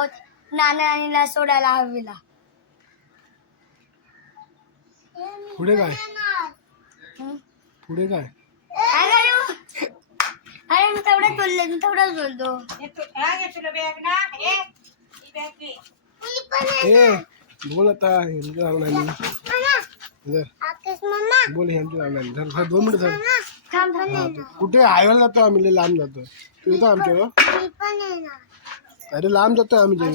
आहोत नाना नानीला सोडायला हवेला. पुढे काय? हं? पुढे काय? अरे मी तेवढंच बोलले मी तेवढंच बोलतो. ए बोल आता ह्यांचं धर. बोल ह्यांचं नाही धर धर, दोन मिनिट धर. थांब थांब. हा, कुठे? हायवेला जातो आम्ही लय लांब जातो. तू येतो आमच्यावर? अरे लांब जातो आम्ही जाऊ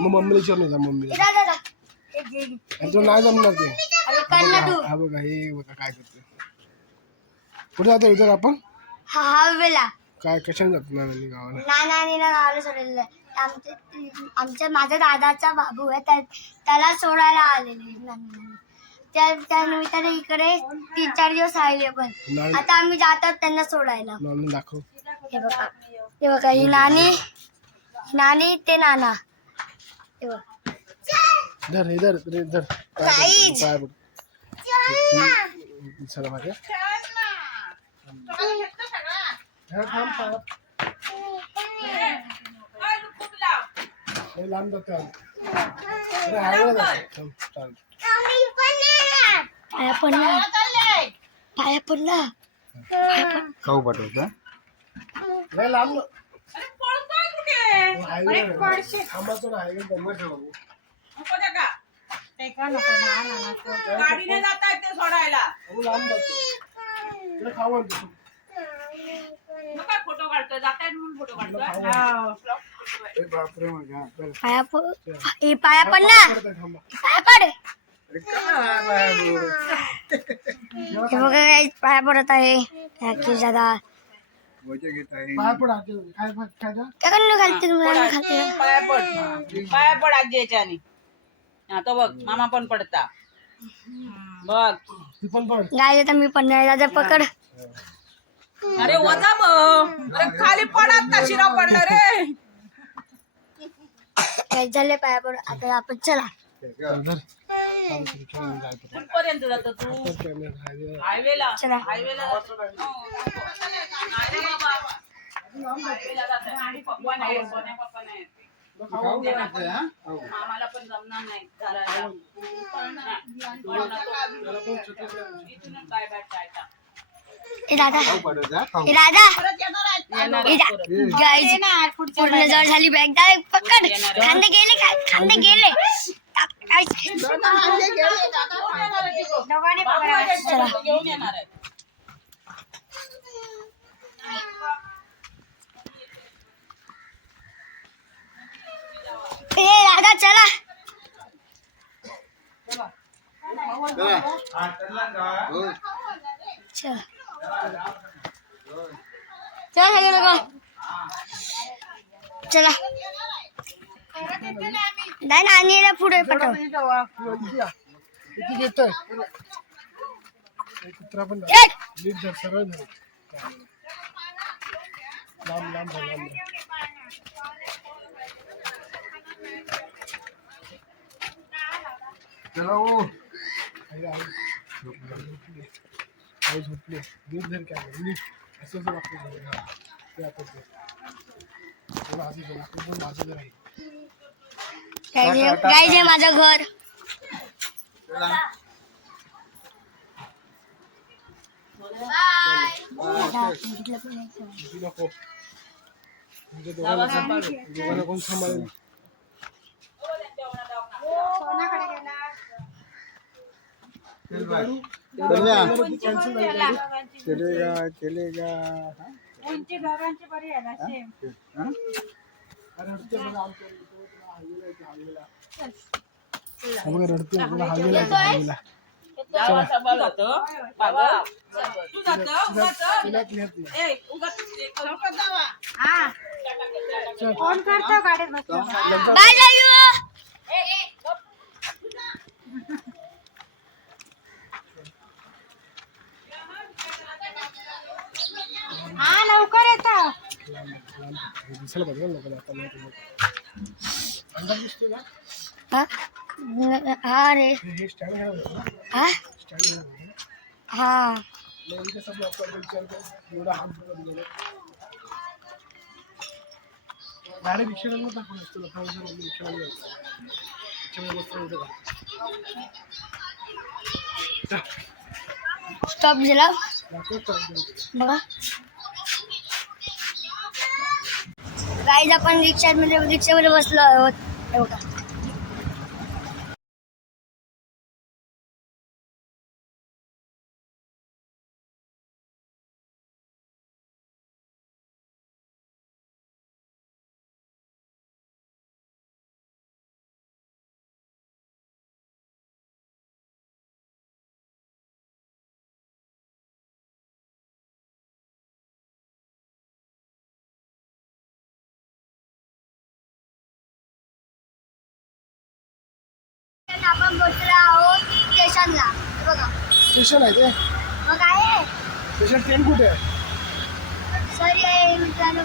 मग मम्मीला विचार नाही जा मम्मीला तो नाही जमणार ते. अरे हा बघा हे बघा काय करते कुठे जातो इतर आपण? हा हवेला. काय कशाने जातो ना गावाला? नाना आणि ना गावाला सोडलेलं. आहे. आमच्या आमच्या माझ्या दादाचा बाबू आहे त्या- त्याला सोडायला आलेले नाना त्या त्या निमित्ताने इकडे तीन चार दिवस राहिले पण. नानी आता आम्ही जातात त्यांना सोडायला. नानी दाखव. हे बघा. हे बघा ही नानी ही नानी ते नाना हे बघ धर हे धर रे धर काय Guys. करतो? पाय बघ चला माझ्या हा, थांब, थांब. लय लांब जातो आम्ही. अरे हायवेला जातो. थांब, चालेल. पाया पडला पाया पडला खाऊ पाठवता लय लांब न- हायवे थांबायचो ना हायवे बंद ठेवू गाडीने जातायत ते सोडायला. अहो, लांब जातो. तुला खाऊ आणतो. मग काय फोटो काढतोय? जातायत म्हणून फोटो तुला काढतोय? खाऊ आणतो. ए बापरे मग हा, चल. पाया पड हे पाया पडला. पाया पड. अरे? हे बघा पाया पडत आहे. दादा. पाय पड आजी. काय काय काय गं? काय करून खालते तुम्हाला खालते पाया पड. पाया पड आजी याच्याने आता बघ मामा पण पडता. बघ. ती पण पड. गाय आता मी पण नाही दादा पकड. अरे वजा बघ अरे खाली पडत ना शिरा पडलं रे. काय झाले पाया पड. आता आपण चला. कुठपर्यंत जातो तू हायवेला हायवेला पूर्ण दा पकड खांदे गेले खांदे गेले टाक, काय? कोण येणार आहे तिकडं? बाबू आहे त्याच्याकडे, घेऊन येणार आहे ए दादा चला चला. हो. चला चला सगळे लोक चला नाही ना आणि याला पुढे पाठव. किती एक कुत्रा पण! नीट धर सरळ धर. लांब लांब धर, लांब चला ओ आई, आई. झोपली. नीट धर काय नीट. असं असं लागतं ते आता. असं धर, असं माझं जर आहे काय जे काय जे माझं घर कोण सांभाळेल चल बाय. चला. चलेगा चलेगा बघा रडते तुला हायवेला येते, हायवेला. जावा सांभाळ जातो. बाबा, तू जातो, उगाच. तिला नेत नाही. ए, उगाच लवकर जावा. हा लवकर येतो हे दिसायला पाहिजे ना लोकांना हा हा रे हे हे स्टँड घ्यावं लागेल ना. हा स्टँड घ्यावं लागेल ना. हा मग इथे कसं ब्लॉक करायचा विचार कर एवढा हात जोडून गेलो गाडी रिक्षाला टाकून असतो लफावर मम्मी रिक्षाला जायचं रिक्षामध्ये बसतो उद्या स्टॉप झाला दाखव चालतं. बघा गाईज आपण रिक्षामध्ये रिक्षामध्ये बसलो आहोत. एवढा. स्टेशन आहे ते. मग आहे? स्टेशन ट्रेन कुठे आहे? सॉरी मित्रांनो.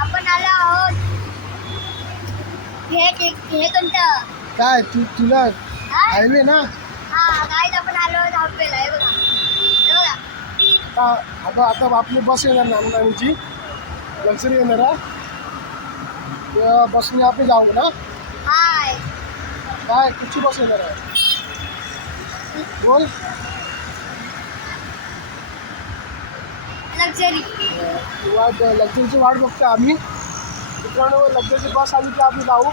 आपण आलो आहोत. हे कोणतं? काय तू तुला हा? हायवे ना? हा गाईज आपण आलो आहोत हापवेला बघा. हे बघा. आता आता आता आपली बस येणार नामदानीची लक्झरी येणार आहे. त्या बसने आपण जाऊ ना? हाय. काय कुठची बस येणार आहे? बोल. लक्झरी वाट लक्झरीची वाट बघतो आम्ही. मित्रांनो लक्झरीची बस आली की आम्ही जाऊ.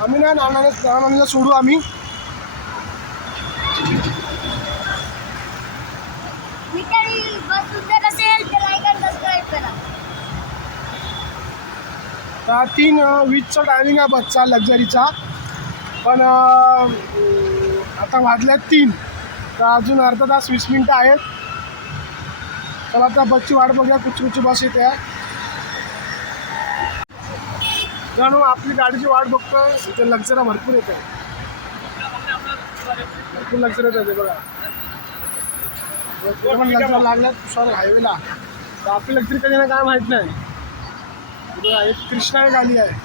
आम्ही ना नानाने नानांना सोडू आम्ही. तीन अं, वीसचा टायमिंग आहे बसचा लक्झरीचा पण आता वाजल्यात तीन. तर अजून अर्धा तास वीस मिनटं आहेत. तर आता बसची वाट बघूया कुठची कुठची बस येते. कारण आपली गाडीची वाट बघतोय इथे लक्झरा भरपूर येत. आहे भरपूर लक्झर येत आहे बघा. ते पण लक्झर लागल्यात सॉरी हायवेला तर आपली लक्झरी कधी ना काय माहीत नाही. बघा एक कृष्णा एक आली आहे.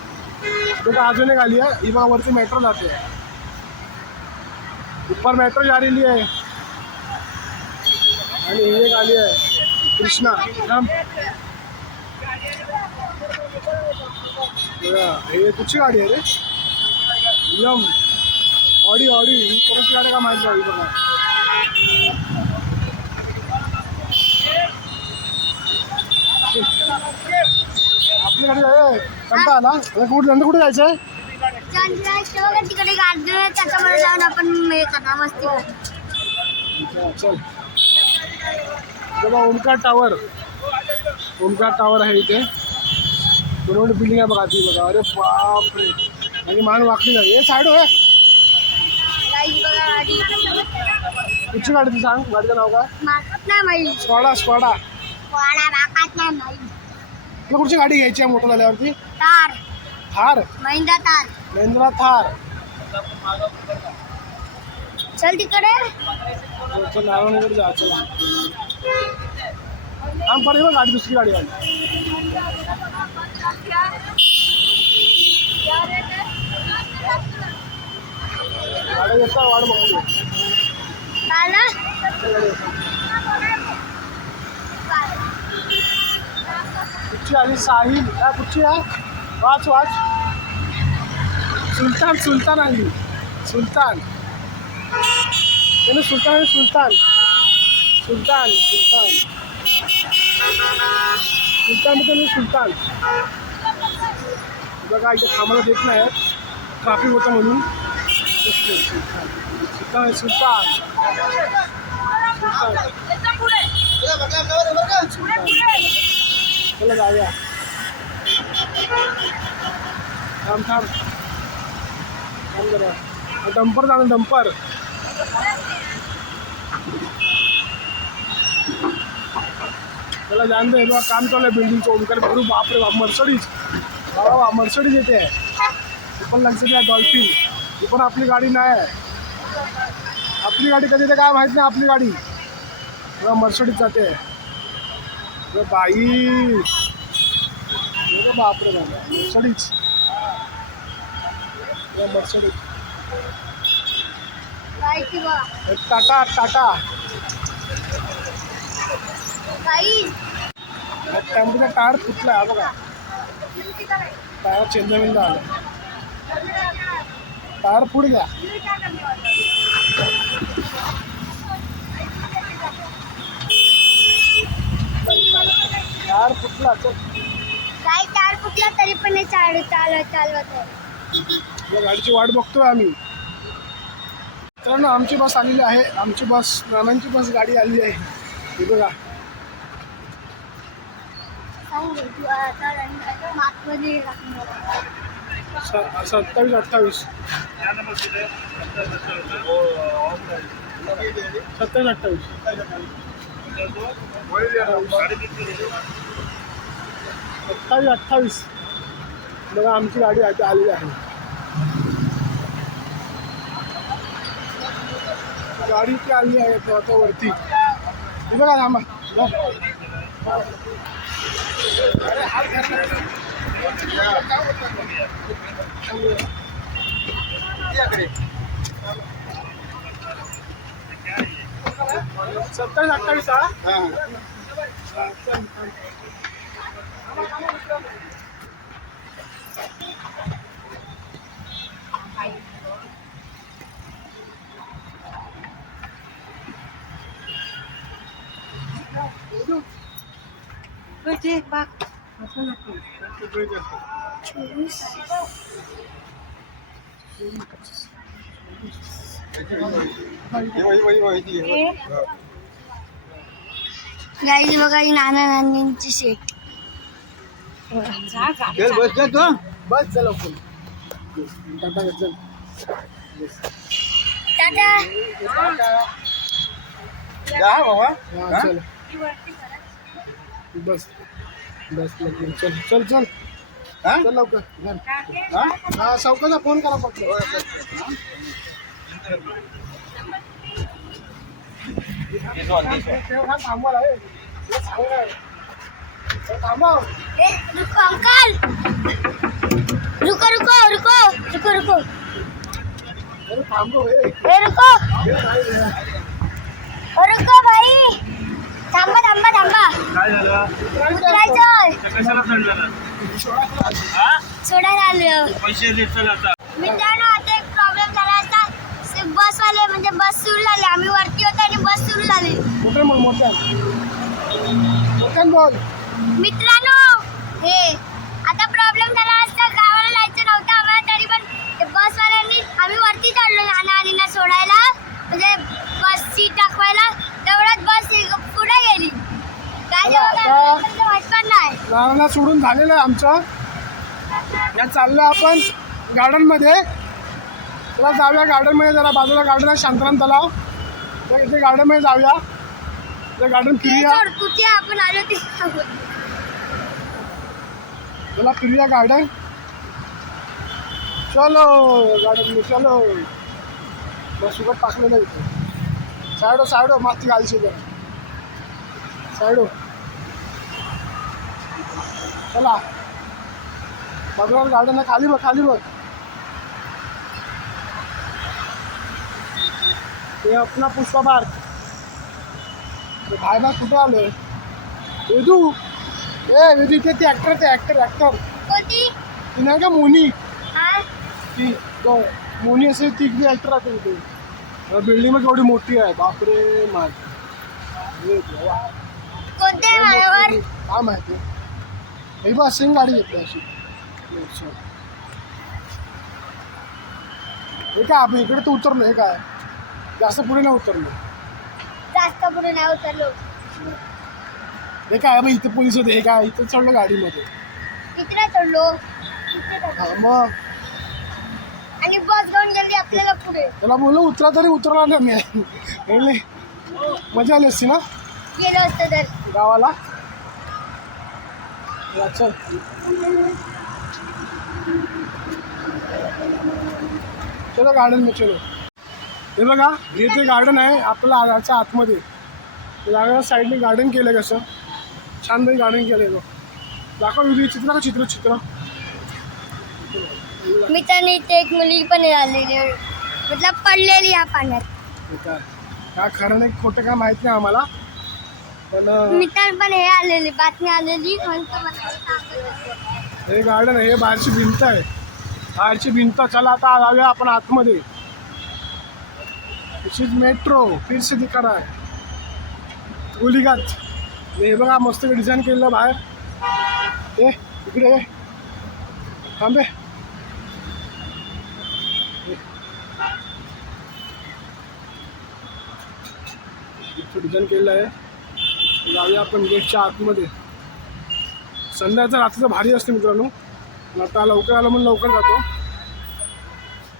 बघा अजून एक आली आहे ही वरती मेट्रो जाते. ऊपर मेट्रो जा आहे. आणि ही एक आली आहे. कृष्णा थांब हे कुठची गाडी आहे रे? यम. Audi Audi. ही कोणती गाडी का माहिती नाही बघा. आपली गाडी आहे. कंटा आला. आता कुठे नंतर कुठे जायचं आहे तिकडे गार्डन आहे त्याच्यामध्ये जाऊन आपण हे करणार मस्ती करणार चल. बघा ओमकार टावर. ओमकार टावर आहे इथे. दोन बिल्डिंग आहे बघा ती बघा. अरे बापरे. आणि मान वाकडी झाली हे साईड होय कुठची गाडी ती सांग? गाडीचं नाव काय? नाही स्कॉडा स्कॉडा तुला कुठची गाडी घ्यायची आहे मोठं झाल्यावरती? तार थार. महिंद्रा तार महिंद्रा थार. चल तिकडे. चल नारायणकडे जा चल आम पडे बघ गाडी दुसरी गाडी आली गाडी येता वाट बघतो काय ना कुठची आली साहिल काय कुठची आहे वाच वाच सुलतान सुलतान आली सुलतान त्याने सुलतान सुलतान. सुलतान सुलतान. सुलतान त्याने म्हणजे सुलतान. बघा इथे थांबायला देत नाही ट्राफिक होतं म्हणून. सुलतान सुलतान. सुलतान. चला जाऊया. थांब थांब. थांब जरा. डंपर जाणं डंपर. त्याला जाण दे बघा काम चालू आहे बिल्डिंगचं ओमकार भरू बापरे बाप मर्सडीज बाबा वा मर्सडीज येते. ती पण लक्झरी आहे डॉल्फिन ती पण आपली गाडी नाही. आहे आपली गाडी कधी ते काय माहीत नाही आपली गाडी. बघा मर्सडीज जाते. अरे बाई. बापरे बाबा मर्सडीज हे मर्सडीज हे टाटा टेम्पोचा टायर फुटला हा बघा. टायर चेंज नवीन आलं. टायर टायर फुटला चल. काही चार फुटला तरी पण चाल चालवत चालवत आहे. या गाडीची वाट बघतोय आम्ही. मित्रांनो आमची बस आलेली आहे. आमची बस नानांची बस गाडी आलेली आहे. हे बघा सांग रे, तू आता रन- मागमध्ये टाकणार. स- सत्तावीस अठ्ठावीस. सत्तावीस अठ्ठावीस. सत्तावीस अठ्ठावीस. बघा आमची गाडी आता आलेली आहे. गाडी इथे आली आहे आता वरती. बघा थांबा सत्तावीस अठ्ठावीस हा? हां वही वही वही ती आहे. गाईची बघा ही नाना नानींची शेट चल बस जा तू बस चल आपण टाटा कर, चल टाटा जा बाबा हा, चल बस बस लवकर चल चल चल. हा? चल लवकर चल. हा? हा चौकाचा फोन करा फक्त. थांबव. ए, रुको अंकल. रुको रुको रुको. रुको रुको. थांबव. ए रुको. नाही रुको भाई थांबा थांबा थांबा. उतरायचं सोडायला आलो मित्रांनो आता एक प्रॉब्लेम झाला असता. बसवाले म्हणजे बस सुरू झाली. आम्ही वरती होतो आणि बस सुरू झाली. मोठं बोल मोठ्या. मोठ्यान बोल. मित्रांनो हे आता प्रॉब्लेम झाला असता. गावाला जायचं नव्हतं आम्हाला तरी पण ते बसवाल्यांनी आम्ही वरती चढलो नाना आणि ना सोडायला. म्हणजे बस सीट दाखवायला. तेवढ्यात बस गेली काय सोडून झालेलं आहे आमचं. या चाललं आपण गार्डनमध्ये. तुला जाऊया गार्डनमध्ये जरा बाजूला गार्डन आहे शांतराम तलाव. तर इथे गार्डनमध्ये जाऊया. ते गार्डन फिरूया. सोड, आपण आलो चला फिरूया गार्डन. चलो गार्डन चलो. बस उघड टाकलेलं इथे. साईडो साईडो माती घालशी जरा. साईडो चला। बाजूला गार्डन आहे खाली बघ खाली बघ हे आपला पुष्पा पार्क बाहेर कुठे आलोय वेदू। ए वेदू इथे ते ऍक्टर ते ऍक्टर ऍक्टर कोणती? ती नाही का मोनी? ती तो मोनी असे ती ऍक्टर आहे इथे बिल्डिंग मग एवढी मोठी आहे. बापरे माझ. काय माहिती? हे गाडी घेतली अशी. हे काय आपण इकडे तर उतरलो हे काय? जास्त पुढे नाही उतरलो. जास्त पुढे नाही उतरलो. हे काय बघ इथे पोलीस होते हे काय इथे चढलो गाडीमध्ये. इकडे चढलो. इकडे चढलो. हा, मग? आणि बस घेऊन गेली आपल्याला पुढे. त्याला बोललो उतरा तरी उतरला नाही मी म्हणले, मजा आली असती ना? गेलो असतो तर. गावाला? चला, चल गार्डन में चलो. हे बघा हे ते गार्डन आहे आपल्या आगाच्या आतमध्ये. जागा साईडने गार्डन केलं कसं छान पैकी गार्डन केलं बघ. दाखव विधी चित्र का चित्र चित्र. मित्रांनी इथे एक मुली पण आलेली मतलब पडलेली या पाण्यात. काय? काय खरं नाही खोटं काय माहीत नाही आम्हाला. पण पण हे आलेली बातमी आलेली. हे गार्डन आहे हे बाहेरची भिंत आहे. बाहेरची भिंत चला आता जाऊया आपण आतमध्ये. दिस इज मेट्रो फिर से दिखा रहा है हे बघा मस्त डिझाईन केलेलं बाहेर. ए इकडे थांबे डिझाईन केलेलं आहे. जाऊया आपण गेटच्या आतमध्ये. संध्याचं रात्रीचं भारी असते मित्रांनो. आता लवकर आलं म्हणून लवकर जातो.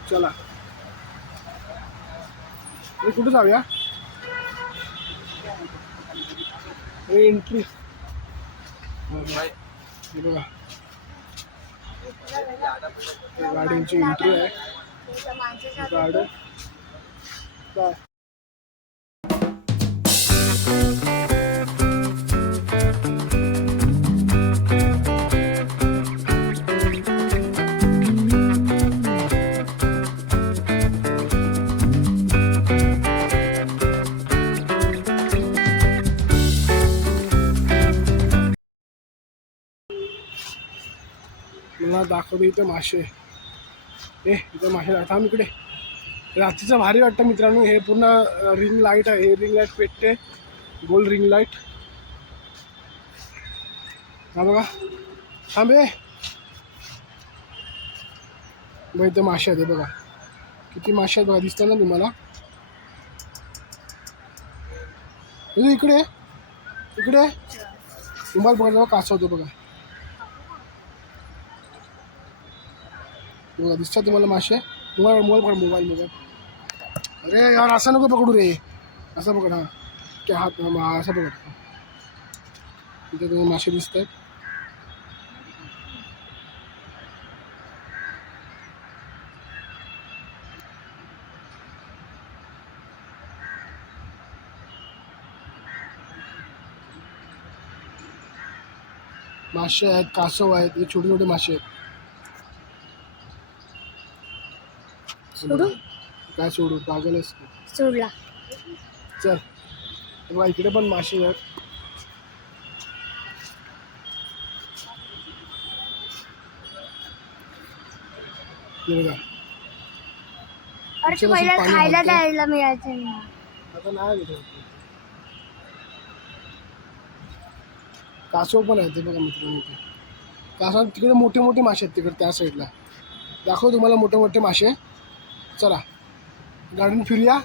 चला. हे कुठे जाऊया? हे एंट्री बघा गाड्यांची एंट्री आहे. गार्डन काय? दाखवतो इथं मासे. ए इथं मासे थांब इकडे. रात्रीचं भारी वाटतं मित्रांनो. हे पूर्ण रिंग लाइट आहे. हे रिंग लाइट पेटते. गोल रिंग लाइट. हा बघा. थांब बघ बघा इथं मासे आहेत बघा. किती मासे आहेत बघा. दिसतात ना तुम्हाला? इकडे. इकडे. तुम्हाला बघा कासा होतो बघा. बघा दिसतात तुम्हाला मासे? मोबाईल मोबाईल पकड मोबाईल मोबाईल अरे यार असं नको पकडू रे. असं पकड हा. की हात असं पकड. इथे तुम्हाला मासे दिसत आहेत मासे आहेत कासव आहेत हे छोटे छोटे मासे आहेत. सोडू? काय सोडू? पागलच की. सोडला. चल. बघा इकडे पण मासे आहेत. हे बघा अरे चला, पहिला पाणी खायला. द्यायला मिळायचं ना. आता नाही भेटत कासव पण आहे ते बघा मित्रांनो इथे. कासव तिकडे मोठे मोठे मासे आहेत तिकडे त्या साईडला दाखव तुम्हाला मोठे मोठे मासे. चला. गार्डन फिरूया.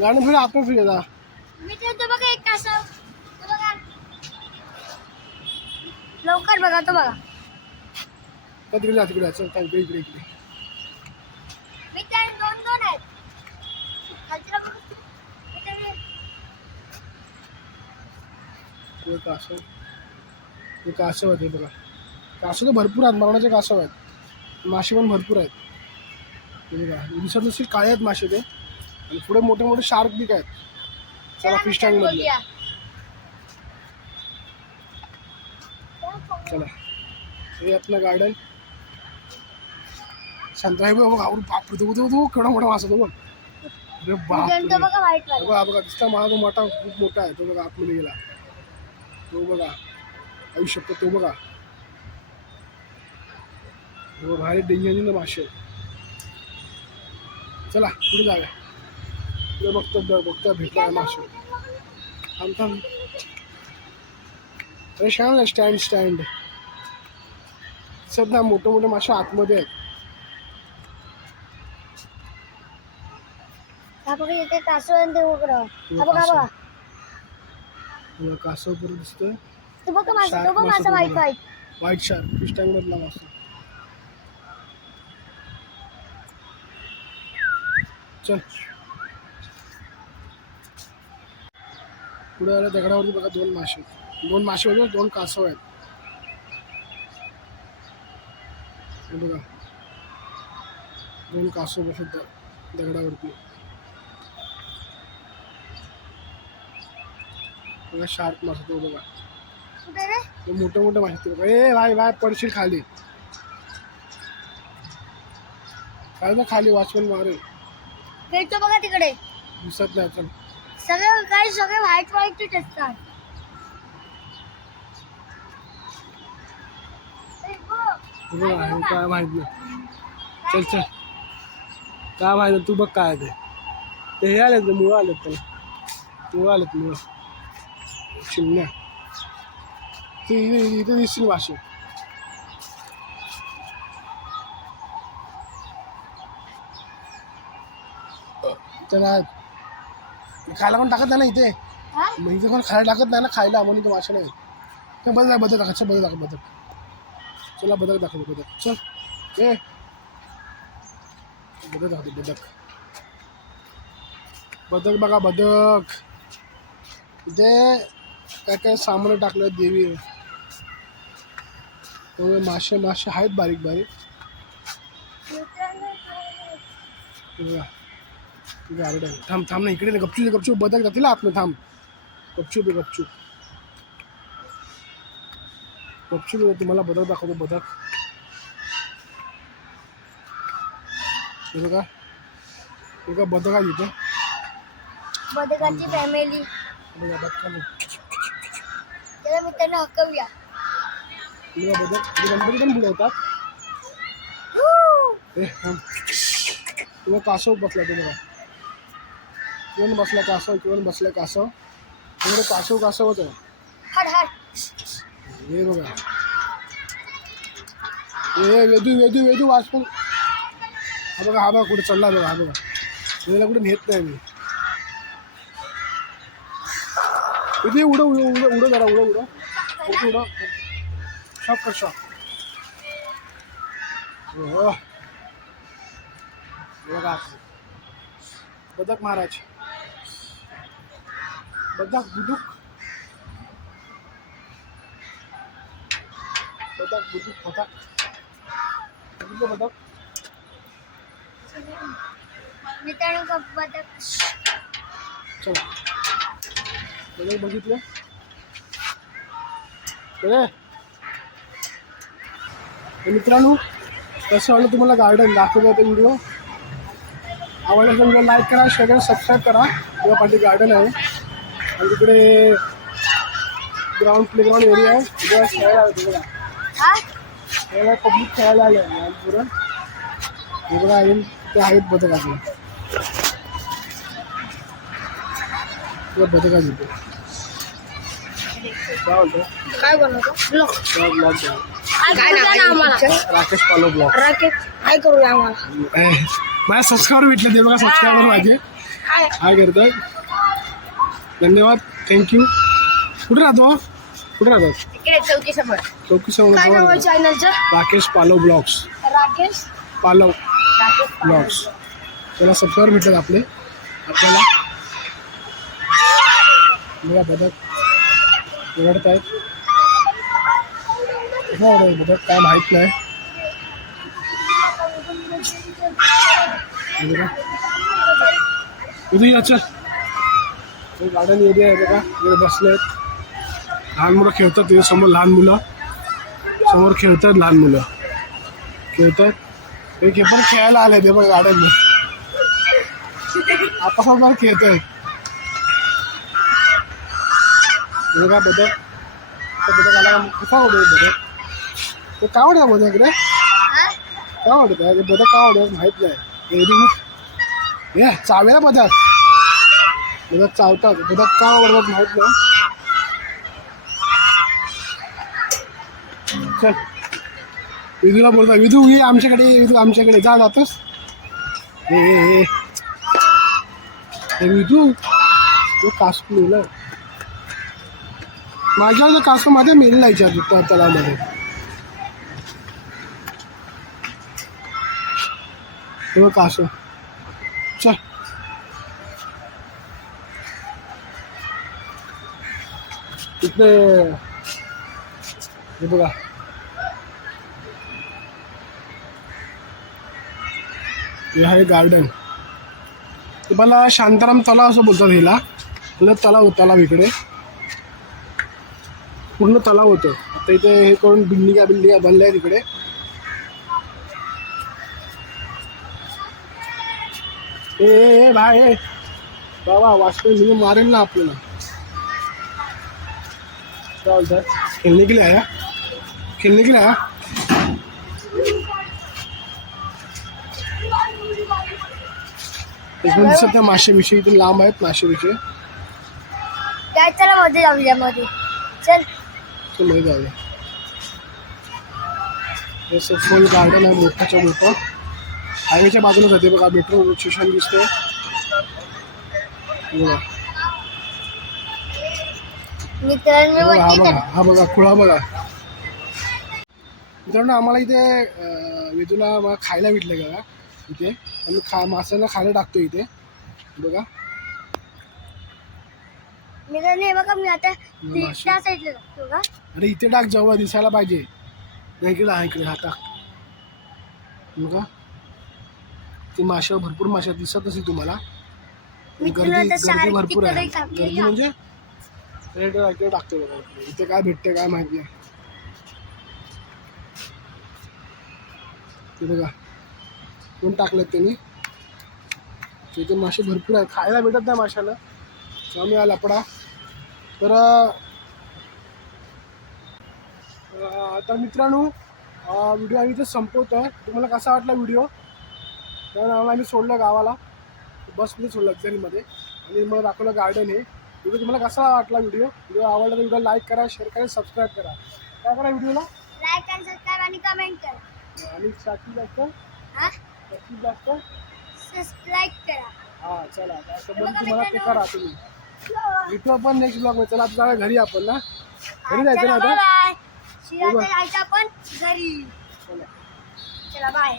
गार्डन फिरूया आपण फिरूया जा बघा एक कासव तो बघा. लवकर बघा तो बघा. तिकडे तिकडे. चल काय इकडे इकडे दोन दोन आहेत. कासव. हे कासव आहेत हे बघा. कासव तर भरपूर आहेत मरणाचे कासव आहेत. मासे पण भरपूर आहेत. बघा दिसत नसतील काळे आहेत मासे ते. आणि पुढे मोठे मोठे शार्क बिक आहेत. चला फिश टँकमध्ये. चला हे आपलं गार्डन संत्रा बघ बापरे तो तो केवढा मोठा मासा तो बघ. अरे तो बघा बघा दिसता मला तो मोठा खूप मोठा आहे. तो बघा आतमध्ये गेला. तो बघा. शकतो तो बघा. हो भारी डेंजर मासे. आहेत. चला पुढे जाऊया. पुढे बघतो बघतो भेटला मासे थांब थांब. अरे छान आहे स्टँड स्टँड सध्या मोठे मोठे मासे आतमध्ये आहेत. कासव परत दिसतोय. व्हाईट शार्क फिश टँक मधला मासा. चल. पुढे आल्या दगडावरती बघा दोन मासे. दोन मासे होते दोन कासव आहेत. हे बघा. दोन कासव बसत दगडावरती. बघा शार्क मासा तो बघा. मोठे मोठे मासे बघा. ए भाई भाई पडशील खाली. काय ना खाली वॉचमॅन मारे भेटतो बघा तिकडे. दिसत नाही चल सगळे काही सगळे व्हाईट व्हाईटच असतात ए, बघ. हे बघ हे काय माहीत नाही. चल चल. काय माहीत नाही, तू बघ काय आहे ते. ते हे आलेत मुळं आलेत त्याला. मुळं आलेत मुळं. चिमण्या ते इथे इथे दिसतील वाशी. त्याला खायला पण टाकत नाही ना इथे? हा? मग इथे पण खायला टाकत नाही ना खायला म्हणून इथे वाशा नाही ते बदल आहे बदल दाखव बदल दाखव बदल. चला बदक दाखव बदक चल. ए. बदक दाखवते बदक बदक बघा बदक इथे काय काय सामान टाकलं देवी. त्यामुळे मासे मासे आहेत बारीक बारीक. गार्डन थांब थांब ना इकडे ना गपचूप गपचूप बदक जातील ना आतमध्ये थांब. गपचूप गपचूप. गपचूप तुम्हाला बदक दाखवतो बदक हे बघा. बघा बदक आहे इथे. बदकाची फॅमिली बघा बदकाने त्याला मित्रांनो हकवूया. बघा बदक गणपती पण बुडवतात! ए थांब. कासव बसला तो किंवा बसला कासव किंवा बसला कासव? त्यामुळे कासव कासव होतं. हे बघा. हे वेदू वेदू वेदू वाच पण. हा बघा हा बघा कुठे चालला बघा हा बघा. याला कुठे नेत नाही मी. इथे उडं उडं उडं उडं जरा उडं उडं उडं उडं शॉप कर शॉप हो. बघा. बदक महाराज. बदक बुदुक बदक बुदुक badak. बघितलं बदक मित्रांनो ग- बदक चला बदक बघितलं तर मित्रांनो कसं वाटलं तुम्हाला गार्डन दाखवतो ते व्हिडिओ आवडला असेल व्हिडिओ लाईक करा शेअर करा सबस्क्राईब करा किंवा पाठी गार्डन आहे आणि तिकडे ग्राउंड प्लेग्राऊंड एरिया आहे. तिथे खेळायला आलं हा? पब्लिक खेळायला आले आहे पुरं हे बघा येईल ते आहेत बदक आपले ते बदका तिथे काय म्हणतो? काय बनवतो? ब्लॉग ब्लॉग ब्लॉग काय ना आम्हाला. राकेश पालो ब्लॉग राकेश काय करूया आम्हाला. माझ्या सबस्क्राईबर भेटले ते बघा सबस्क्रायबर माझे. काय करतात. धन्यवाद. थँक्यू कुठे राहतो कुठे इकडे चौकी समोर. चौकी काय नाव आहे समोर चॅनलचं राकेश पालव ब्लॉग्स. राकेश? पालव राकेश ब्लॉग्स. त्याला सबस्क्राईबर भेटतात आपले. आपल्याला. बघा बदक ओरडत आहेत कसं बदक काय माहीत नाही. हे बघा. इथे या चल हे गार्डन एरिया आहे बघा. इकडे बसले आहेत. लहान मुलं खेळतात तिथे समोर लहान मुलं. समोर खेळतात लहान मुलं. खेळतात. एक हे पण खेळायला आले ते बघ गार्डन आपासात खेळतोय हे बघा बदक तो बदक आला कसा आवडेल बदक ते का रे का आवडत आहे बदक का आवडत माहीत नाही. हे चावेला बदक दुधात चावतात. दुधात का आवडतात माहीत नाही. चल. विधूला बोलता विधू ये आमच्याकडे विधू आमच्याकडे. जा जातोस. हे विधू तो कासू मेलं माझ्या कासू मध्ये मेल नाही त्या तलामध्ये तेव्हा कासू. इकडे हे बघा. हे आहे गार्डन तुम्हाला शांताराम तलाव असं बोलतात हिला पूर्ण तलाव तलाव इकडे. पूर्ण तलाव होतं. आता इथे हे करून बिल्डिंगा बिल्डिंगा बनल्या आहेत इकडे. ए भाय बाबा वाचतो मारेल ना आपल्याला. जाओ खेलने के लिए आया। खेलने के लिए आया। इकडून दिसत तो लाम इथे माशे आहेत मासेविषयी काय चला मध्ये जाऊया मध्ये चल। तो चल मध्ये ये सब फुल गार्डन आहे मोठ्याच्या मोठं हायवेच्या बाजूला जाते बघा मेट्रो स्टेशन दिसतंय बघा मित्रांनो हा बघा चल हा बघा खुळा बघा. मित्रांनो आम्हाला इथे वेदूला मला खायला भेटलं का इथे. आम्ही खा माशांना खायला टाकतो इथे. बघा. मित्रांनो बघा मी आता माशी. त्या साईडला जातो का अरे इथे टाक जवळ दिसायला पाहिजे. नाही इकडे हा इकडे हा टाक. बघा. ते माशा भरपूर माशा दिसत असेल तुम्हाला. गर्दी गर्दी भरपूर आहे. गर्दी म्हणजे? रेट इकडे टाकतो बघा. इथे काय भेटते काय माहीत नाही. ते बघा. कोण टाकलं त्यांनी? तिथे मासे भरपूर आहेत. खायला भेटत नाही माशाला स्वामी हा लपडा तर आता मित्रांनो व्हिडिओ आम्ही इथे संपवतो आहे तुम्हाला कसा वाटला व्हिडिओ? तर आम्ही सोडलं गावाला. बसमध्ये सोडलं लक्झरीमध्ये आणि मग दाखवलं गार्डन हे व्हिडिओ तुम्हाला कसा वाटला व्हिडिओ व्हिडिओ आवडला तर व्हिडिओ लाईक करा शेअर करा सबस्क्राईब करा. काय करा व्हिडिओला लाईक आणि सबस्क्राईब आणि कमेंट करा. आणि जास्तीत जास्त? हा? जास्तीत जास्त? सबस्क्राईब करा. हां चला. तुम्हाला ते करा तुम्ही. भेटू आपण नेक्स्ट ब्लॉगमध्ये. चला आता जाऊया घरी आपण ना. घरी जायचं ना आता. जायचं आपण घरी. चला. चला बाय